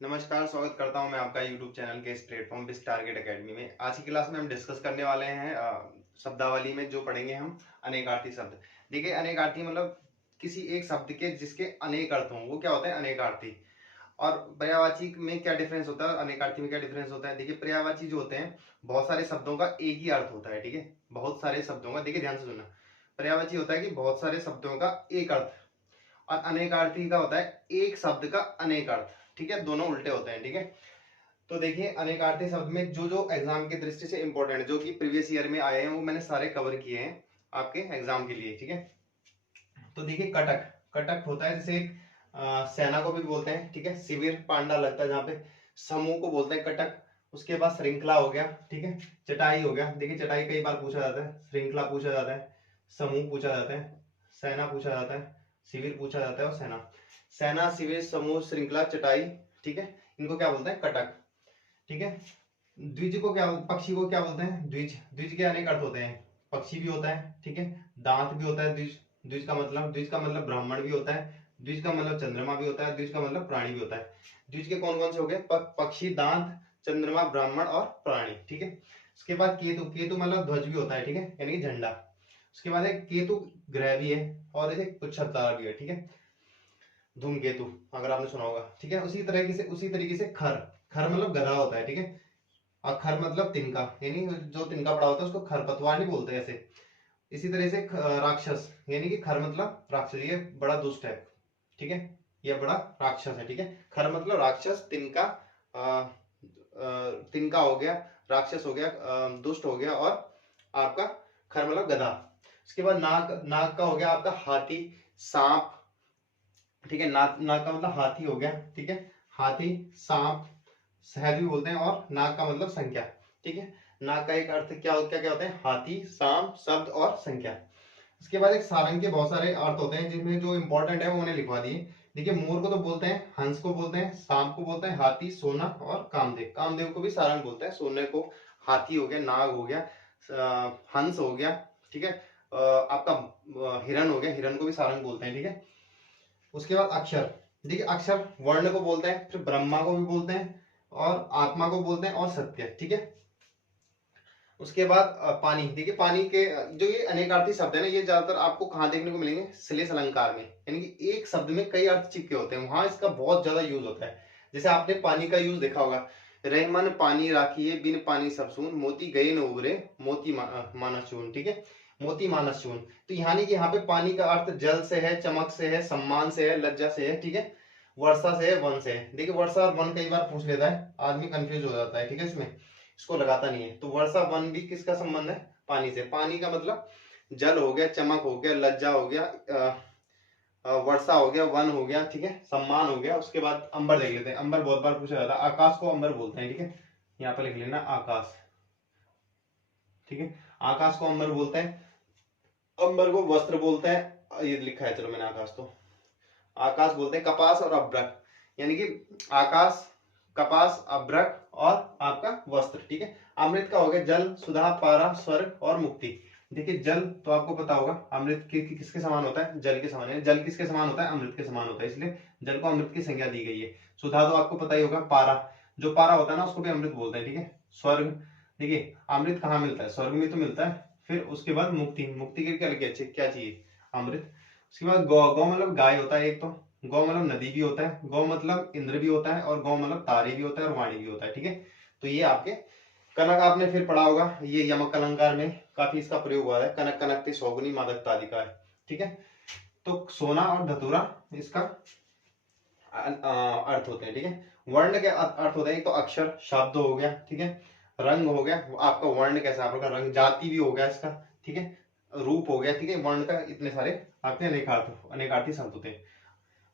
नमस्कार, स्वागत करता हूं मैं आपका YouTube चैनल के इस प्लेटफॉर्म बिस टारगेट एकेडमी में। आज की क्लास में हम डिस्कस करने वाले हैं शब्दावली में जो पढ़ेंगे हम अनेकार्थी शब्द। देखिए, अनेकार्थी मतलब किसी एक शब्द के जिसके अनेक अर्थ हों, वो क्या होता है अनेकार्थी। और पर्यायवाची में क्या डिफरेंस होता है, अनेकार्थी में क्या डिफरेंस होता है। देखिए, पर्यायवाची जो होते हैं बहुत सारे शब्दों का एक ही अर्थ होता है, ठीक है। बहुत सारे शब्दों का, देखिए ध्यान से सुनना। पर्यायवाची होता है कि बहुत सारे शब्दों का एक अर्थ, और अनेकार्थी का होता है एक शब्द का अनेक अर्थ, ठीक है। दोनों उल्टे होते हैं, ठीक है। तो देखिए, अनेकार्थी शब्द में जो जो एग्जाम की दृष्टि से इंपॉर्टेंट जो कि प्रीवियस ईयर में आए हैं वो मैंने सारे कवर किए हैं आपके एग्जाम के लिए, ठीक है। तो देखिए, कटक कटक होता है जैसे एक सेना को भी बोलते हैं, ठीक है। शिविर पांडा लगता है जहाँ पे। समूह को बोलते हैं कटक। उसके बाद श्रृंखला हो गया, ठीक है। चटाई हो गया, देखिए चटाई कई बार पूछा जाता है, श्रृंखला पूछा जाता है, समूह पूछा जाता है, सेना पूछा जाता है, शिविर पूछा जाता है, और सेना। सेना, शिविर, समूह, श्रृंखला, चटाई, ठीक है। इनको क्या बोलते हैं कटक, ठीक है। द्विज को क्या, पक्षी को क्या बोलते हैं द्विज। द्विज के अनेक अर्थ होते हैं। पक्षी भी होता है, ठीक है। दांत भी होता है द्विज। द्विज का मतलब ब्राह्मण भी होता है। द्विज का मतलब चंद्रमा भी होता है। द्विज का मतलब प्राणी भी होता है। द्विज के कौन कौन से हो गए, पक्षी, दांत, चंद्रमा, ब्राह्मण और प्राणी, ठीक है। उसके बाद केतु, केतु मतलब ध्वज भी होता है, ठीक है, यानी कि झंडा। उसके बाद एक केतु ग्रह भी है, और एक पुच्छर तारा भी है, ठीक है, धूमकेतु, अगर आपने सुना होगा, ठीक है। उसी तरीके से खर, खर मतलब गधा होता है, ठीक है। और खर मतलब तिनका, यानी जो तिनका पड़ा होता है उसको खरपतवार नहीं बोलते ऐसे। इसी तरह से राक्षस, यानी कि खर मतलब राक्षस, ये बड़ा दुष्ट है, ठीक है। ये बड़ा राक्षस है, ठीक है। खर मतलब राक्षस, तिनका तिनका हो गया, राक्षस हो गया, दुष्ट हो गया, और आपका खर मतलब गधा। उसके बाद नाग, नाग का हो गया आपका हाथी, सांप, ठीक है। नाग, नाग का मतलब हाथी हो गया, ठीक है। हाथी, सांप, शहद भी बोलते हैं, और नाग का मतलब संख्या, ठीक है। नाग का एक अर्थ क्या क्या क्या होते हैं, हाथी, सांप, शब्द और संख्या। उसके बाद एक सारंग के बहुत सारे अर्थ होते हैं, जिनमें जो इंपॉर्टेंट है वो उन्हें लिखवा दिए। देखिए, मोर को तो बोलते हैं, हंस को बोलते हैं, सांप को बोलते हैं हाथी, सोना, और कामदेव, कामदेव को भी सारंग बोलते हैं। सोने को हाथी हो गया, नाग हो गया, हंस हो गया, ठीक है। आपका हिरण हो गया, हिरण को भी सारंग बोलते हैं, ठीक है। उसके बाद अक्षर, देखिए अक्षर वर्ण को बोलते हैं, फिर ब्रह्मा को भी बोलते हैं, और आत्मा को बोलते हैं, और सत्य, ठीक है। उसके बाद पानी, देखिए पानी के जो ये अनेकार्थी शब्द है ना, ये ज्यादातर आपको कहाँ देखने को मिलेंगे, श्लेष अलंकार में, यानी कि एक शब्द में कई अर्थ चिपके होते हैं, वहां इसका बहुत ज्यादा यूज होता है। जैसे आपने पानी का यूज देखा होगा, रहमन पानी राखिए, बिन पानी सब सून, मोती गए न उबरे, मोती मानस चून, ठीक है। मोती मानस चून, तो यानी कि यहाँ पे पानी का अर्थ जल से है, चमक से है, सम्मान से है, लज्जा से है, ठीक है। वर्षा से है, वन से है। देखिए, वर्षा और वन कई बार पूछ लेता है, आदमी कंफ्यूज हो जाता है, ठीक है, इसमें इसको लगाता नहीं है। तो वर्षा वन भी किसका संबंध है, पानी से। पानी का मतलब जल हो गया, चमक हो गया, लज्जा हो गया, वर्षा हो गया, वन हो गया, ठीक है, सम्मान हो गया। उसके बाद अंबर देख लेते हैं, अंबर बहुत बार पूछा जाता है, आकाश को अंबर बोलते हैं, ठीक है। यहाँ पे लिख लेना आकाश, ठीक है। आकाश को अंबर बोलते हैं, अंबर को वस्त्र बोलते हैं, ये लिखा है, चलो मैंने आकाश तो, आकाश बोलते हैं कपास और अभ्रक, यानी कि आकाश, कपास, अभ्रक और आपका वस्त्र, ठीक है। अमृत का हो गया जल, सुधा, पारा, स्वर्ग और मुक्ति। देखिए, जल तो आपको पता होगा अमृत किसके समान होता है, जल के समान है। जल किसके समान होता है, अमृत के समान होता है, इसलिए जल को अमृत की संज्ञा दी गई है। सुधा तो आपको पता ही होगा, पारा, जो पारा होता है ना उसको भी अमृत बोलते हैं, ठीक है। स्वर्ग, देखिए अमृत कहाँ मिलता है, स्वर्ग में तो मिलता है। फिर उसके बाद मुक्ति, मुक्ति के क्या क्या चाहिए, अमृत। उसके बाद गौ, गौ मतलब गाय होता है एक तो, गौ मतलब नदी भी होता है, गौ मतलब इंद्र भी होता है, और गौ मतलब तारे भी होता है, और वाणी भी होता है, ठीक है। तो ये आपके कनक आपने फिर पढ़ा होगा, ये यमक अलंकार में काफी इसका प्रयोग हुआ है, कनक कनकते सौगुनी मादकता अधिका है, ठीक है। तो सोना और धतूरा इसका अर्थ होते हैं, ठीक है। वर्ण के अर्थ होते हैं, एक तो अक्षर, शब्द हो गया, ठीक है। रंग हो गया, आपका वर्ण कैसा आपका रंग, जाति भी हो गया इसका, ठीक है। रूप हो गया, ठीक है। वर्ण का इतने सारे आपके अनेकार्थी शब्द होते हैं।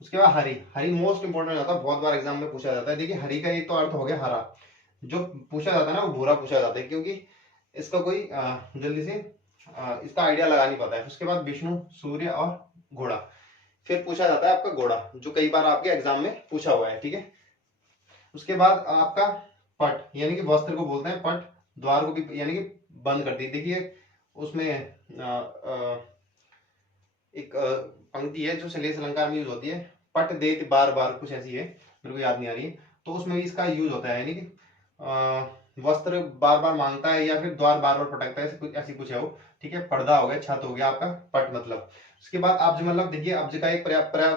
उसके बाद हरी, हरी मोस्ट इंपोर्टेंट होता है, बहुत बार एग्जाम में पूछा जाता है। देखिए, हरी का एक तो अर्थ हो गया हरा, जो पूछा जाता है ना वो भूरा पूछा जाता है, क्योंकि इसका कोई जल्दी से इसका आइडिया लगा नहीं पाता है। उसके बाद विष्णु, सूर्य और घोड़ा, फिर पूछा जाता है आपका घोड़ा, जो कई बार आपके एग्जाम में पूछा हुआ है, ठीक है। उसके बाद आपका पट, यानी कि वस्त्र को बोलते हैं पट, द्वार को भी यानी कि बंद कर दी। देखिए उसमें एक पंक्ति है जो श्लेष अलंकार में यूज होती है, पट देत बार बार, कुछ ऐसी है, मेरे को याद नहीं आ रही है। तो उसमें भी इसका यूज होता है, यानी कि वस्त्र बार बार मांगता है या फिर द्वार बार बार पटकता है, ऐसी कुछ है वो। ठीक है, पर्दा हो गया, छत हो गया आपका, पट मतलब। उसके बाद अब्ज मतलब देखिए, अब्ज का एक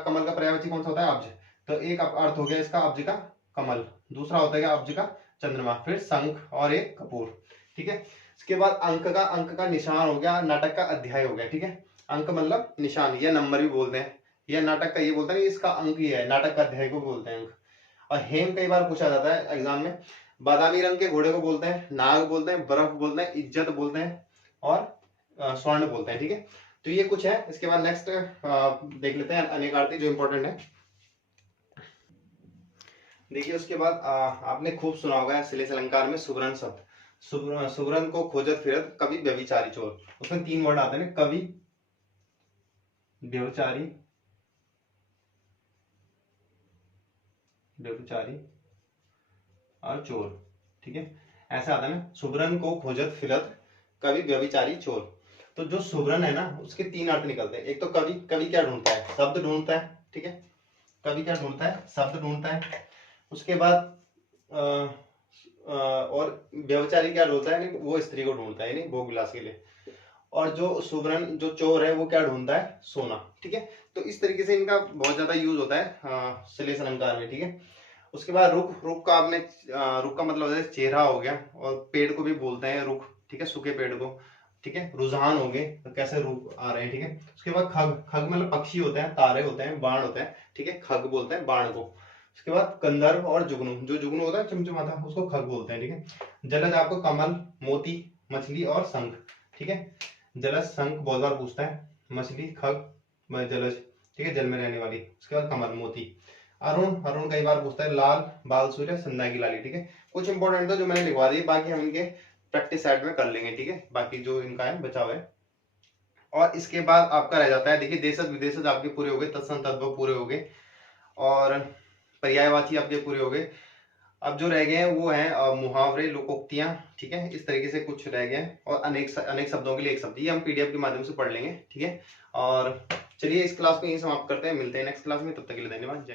कमल का पर्यायवाची कौन सा होता है? अब्ज। तो एक अर्थ हो गया इसका अब्ज का कमल, दूसरा होता है अब्ज का चंद्रमा, फिर शंख और एक कपूर। ठीक है, इसके बाद अंक का निशान हो गया, नाटक का अध्याय हो गया। ठीक है, अंक मतलब निशान या नंबर भी बोलते हैं, या नाटक का ये बोलते हैं इसका अंक ही है, नाटक का अध्याय को बोलते हैं अंक। और हेम कई बार पूछा जाता है एग्जाम में। बादामी रंग के घोड़े को बोलते हैं नाग बोलते हैं, बर्फ बोलते हैं, इज्जत बोलते हैं, और स्वर्ण बोलते हैं। ठीक है, तो ये कुछ है। इसके बाद नेक्स्ट देख लेते हैं अनेकार्थी, जो इंपॉर्टेंट है। देखिए उसके बाद आपने खूब सुना होगा श्लेष अलंकार में सुवर्ण शब्द। सुवर्ण को खोजत फिरत कवि व्यभिचारी चोर। उसमें 3 वर्ड आते हैं, कवि, व्यभिचारी और चोर। ठीक है, ऐसा आता है ना, सुवर्ण को खोजत फिरत कवि व्यभिचारी चोर। तो जो सुवर्ण है ना, उसके 3 अर्थ निकलते हैं। एक तो कवि, कवि क्या ढूंढता है? शब्द ढूंढता है। ठीक है, कवि क्या ढूंढता है? शब्द ढूंढता है। उसके बाद और व्यभिचारी क्या ढूंढता है? वो स्त्री को ढूंढता है, भोग विलास के लिए। और जो सुवर्ण, जो चोर है, वो क्या ढूंढता है? सोना। ठीक है, तो इस तरीके से इनका बहुत ज्यादा यूज होता है श्लेष अलंकार में। ठीक है, उसके बाद रुख, रुख का आपने रुख का मतलब है चेहरा हो गया, और पेड़ को भी बोलते हैं रुख। ठीक है, सूखे पेड़ को। ठीक है, रुझान हो गए, तो कैसे रुख आ रहे हैं। ठीक है, उसके बाद खग, खग मतलब पक्षी होते हैं, तारे होते हैं, बाण होते हैं। ठीक है, खग बोलते हैं बाण को। उसके बाद कंदर्प और जुगनू, जो जुगनू होता है चमचमाता, उसको खग बोलते हैं। ठीक है, जलज आपको कमल, मोती, मछली और शंख। ठीक है, जलज शंख बहुत बार पूछता है, मछली, खग, जलज। ठीक है, जल में रहने वाली। उसके बाद कमल, मोती। अरुण, अरुण कई बार पूछता है, लाल, बाल सूर्य, संध्या की लाली। ठीक है, कुछ इंपॉर्टेंट था जो मैंने लिखवा दी, बाकी हम इनके प्रैक्टिस साइड में कर लेंगे। ठीक है, बाकी जो इनका है बचा हुआ है। और इसके बाद आपका रह जाता है, देखिए देशज विदेशज आपके पूरे हो गए, तत्सम तद्भव पूरे हो गए, और पर्यायवाची आपके पूरे हो गए। अब जो रह गए हैं वो हैं मुहावरे, लोकोक्तियां। ठीक है, इस तरीके से कुछ रह गए हैं, और अनेक शब्दों के लिए एक शब्द, ये हम पीडीएफ के माध्यम से पढ़ लेंगे। ठीक है, और चलिए इस क्लास को यही समाप्त करते हैं, मिलते हैं नेक्स्ट क्लास में, तब तक के लिए धन्यवाद।